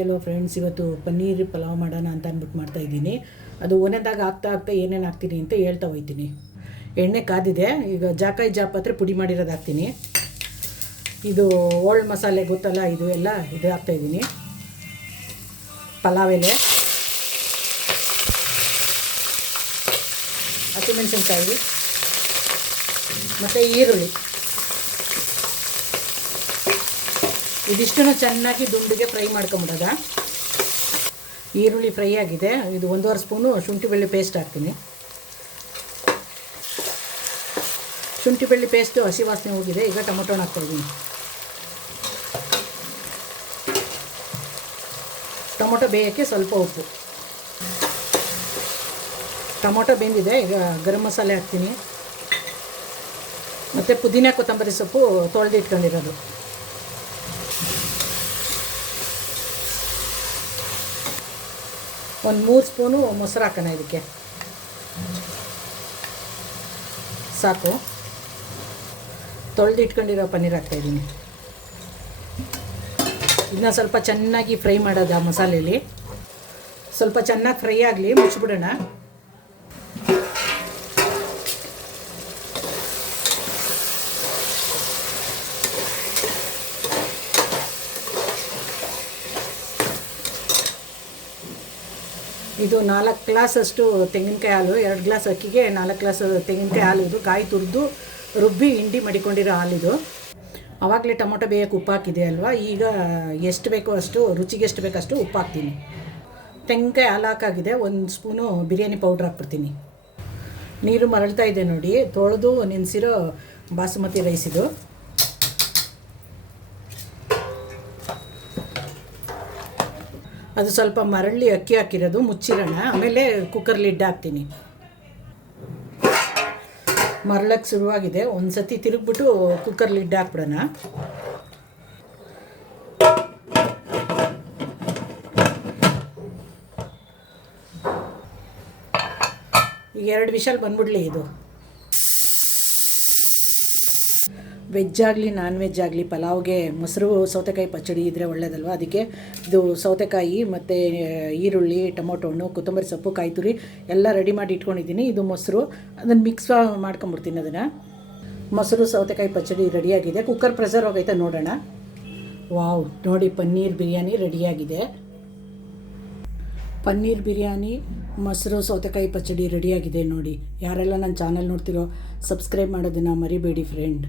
Hello friends, ಇವತ್ತು ಪನ್ನೀರ್ ಪಲಾವ್ ಮಾಡೋಣ ಅಂತ ಅಂದ್ಬಿಟ್ಟು ಮಾಡ್ತಾಯಿದ್ದೀನಿ. ಅದು ಒಂದೊಂದಾಗಿ ಆಗ್ತಾ ಏನೇನು ಹಾಕ್ತೀನಿ ಅಂತ ಹೇಳ್ತಾ ಹೋಗ್ತೀನಿ. ಎಣ್ಣೆ ಕಾದಿದೆ. ಈಗ ಜಾಕಾಯಿ ಜಾಪತ್ರೆ ಪುಡಿ ಮಾಡಿರೋದು ಹಾಕ್ತೀನಿ. ಇದು ಓಲ್ಡ್ ಮಸಾಲೆ ಗೊತ್ತಲ್ಲ, ಇದು ಎಲ್ಲ ಇದು ಹಾಕ್ತಾಯಿದ್ದೀನಿ. ಪಲಾವ್ ಎಲೆ, ಹಸಿಮೆಣಸಿನ್ಕಾಯಿ ಮತ್ತು ಈರುಳ್ಳಿ, ಇದಿಷ್ಟನ್ನು ಚೆನ್ನಾಗಿ ದುಂಡಿಗೆ ಫ್ರೈ ಮಾಡ್ಕೊಂಬಿಡೋದ. ಈರುಳ್ಳಿ ಫ್ರೈ ಆಗಿದೆ. ಇದು 1.5 ಸ್ಪೂನು ಶುಂಠಿ ಬೆಳ್ಳುಳ್ಳಿ ಪೇಸ್ಟ್ ಹಾಕ್ತೀನಿ. ಶುಂಠಿ ಬೆಳ್ಳುಳ್ಳಿ ಪೇಸ್ಟು ಹಸಿ ವಾಸನೆ ಹೋಗಿದೆ. ಈಗ ಟೊಮೊಟೊನ ಹಾಕ್ತಾಯಿದ್ದೀನಿ. ಟೊಮೊಟೊ ಬೇಯೋಕ್ಕೆ ಸ್ವಲ್ಪ ಉಪ್ಪು. ಟೊಮೊಟೊ ಬೆಂದಿದೆ. ಈಗ ಗರಂ ಮಸಾಲೆ ಹಾಕ್ತೀನಿ ಮತ್ತು ಪುದೀನ ಕೊತ್ತಂಬರಿ ಸೊಪ್ಪು ತೊಳೆದು ಇಟ್ಕೊಂಡಿರೋದು. ಒಂದು 3 ಸ್ಪೂನು ಮೊಸರು ಹಾಕೋಣ. ಇದಕ್ಕೆ ಸಾಕು. ತೊಳೆದು ಇಟ್ಕೊಂಡಿರೋ ಪನ್ನೀರ್ ಹಾಕ್ತಾಯಿದ್ದೀನಿ. ಇದನ್ನ ಸ್ವಲ್ಪ ಚೆನ್ನಾಗಿ ಫ್ರೈ ಮಾಡೋದು. ಆ ಮಸಾಲೆಯಲ್ಲಿ ಸ್ವಲ್ಪ ಚೆನ್ನಾಗಿ ಫ್ರೈ ಆಗಲಿ, ಮುಚ್ಚಿಬಿಡೋಣ. ಇದು 4 ಗ್ಲಾಸಷ್ಟು ತೆಂಗಿನಕಾಯಿ ಹಾಲು, 2 ಗ್ಲಾಸ್ ಅಕ್ಕಿಗೆ 4 ಗ್ಲಾಸ್ ತೆಂಗಿನಕಾಯಿ ಹಾಲು. ಇದು ಕಾಯಿ ತುರಿದು ರುಬ್ಬಿ ಹಿಂಡಿ ಮಡಿಕೊಂಡಿರೋ ಹಾಲಿದು. ಆವಾಗಲೇ ಟೊಮೊಟೊ ಬೇಯೋಕ್ಕೆ ಉಪ್ಪು ಹಾಕಿದೆ ಅಲ್ವಾ. ಈಗ ಎಷ್ಟು ಬೇಕೋ ಅಷ್ಟು, ರುಚಿಗೆ ಎಷ್ಟು ಬೇಕಷ್ಟು ಉಪ್ಪು ಹಾಕ್ತೀನಿ. ತೆಂಗಿನಕಾಯಿ ಹಾಲು ಹಾಕಾಗಿದೆ. 1 ಸ್ಪೂನು ಬಿರಿಯಾನಿ ಪೌಡ್ರ್ ಹಾಕ್ಬಿಡ್ತೀನಿ. ನೀರು ಮರಳ್ತಾ ಇದೆ ನೋಡಿ. ತೊಳೆದು ನೆನೆಸಿರೋ ಬಾಸುಮತಿ ರೈಸ್ ಇದು. ಅದು ಸ್ವಲ್ಪ ಮರಳಿ ಅಕ್ಕಿ ಹಾಕಿರೋದು. ಮುಚ್ಚಿರೋಣ. ಆಮೇಲೆ ಕುಕ್ಕರ್ ಲಿಡ್ ಹಾಕ್ತೀನಿ. ಮರಳಕ್ಕೆ ಶುರುವಾಗಿದೆ. ಒಂದು ಸತಿ ತಿರುಗಿಬಿಟ್ಟು ಕುಕ್ಕರ್ ಲಿಡ್ ಹಾಕ್ಬಿಡೋಣ. ಈಗ 2 ವಿಷಲ್ ಬಂದ್ಬಿಡ್ಲಿ. ಇದು ವೆಜ್ ಆಗಲಿ ನಾನ್ ವೆಜ್ ಆಗಲಿ ಪಲಾವ್ಗೆ ಮೊಸರು ಸೌತೆಕಾಯಿ ಪಚ್ಚಡಿ ಇದ್ದರೆ ಒಳ್ಳೆಯದಲ್ವ. ಅದಕ್ಕೆ ಇದು ಸೌತೆಕಾಯಿ ಮತ್ತು ಈರುಳ್ಳಿ, ಟೊಮೊಟೊ ಹಣ್ಣು, ಕೊತ್ತಂಬರಿ ಸೊಪ್ಪು, ಕಾಯಿ ತುರಿ ಎಲ್ಲ ರೆಡಿ ಮಾಡಿ ಇಟ್ಕೊಂಡಿದ್ದೀನಿ. ಇದು ಮೊಸರು, ಅದನ್ನು ಮಿಕ್ಸ್ ಮಾಡ್ಕೊಂಬಿಡ್ತೀನಿ. ಅದನ್ನು ಮೊಸರು ಸೌತೆಕಾಯಿ ಪಚ್ಚಡಿ ರೆಡಿಯಾಗಿದೆ. ಕುಕ್ಕರ್ ಪ್ರೆಷರ್ ಹೋಗೈತೆ ನೋಡೋಣ. ವಾವ್, ನೋಡಿ ಪನ್ನೀರ್ ಬಿರಿಯಾನಿ ರೆಡಿಯಾಗಿದೆ. ಪನ್ನೀರ್ ಬಿರಿಯಾನಿ, ಮೊಸರು ಸೌತೆಕಾಯಿ ಪಚ್ಚಡಿ ರೆಡಿಯಾಗಿದೆ ನೋಡಿ. ಯಾರೆಲ್ಲ ನನ್ನ ಚಾನಲ್ ನೋಡ್ತಿರೋ ಸಬ್ಸ್ಕ್ರೈಬ್ ಮಾಡೋದನ್ನು ಮರಿಬೇಡಿ ಫ್ರೆಂಡ್.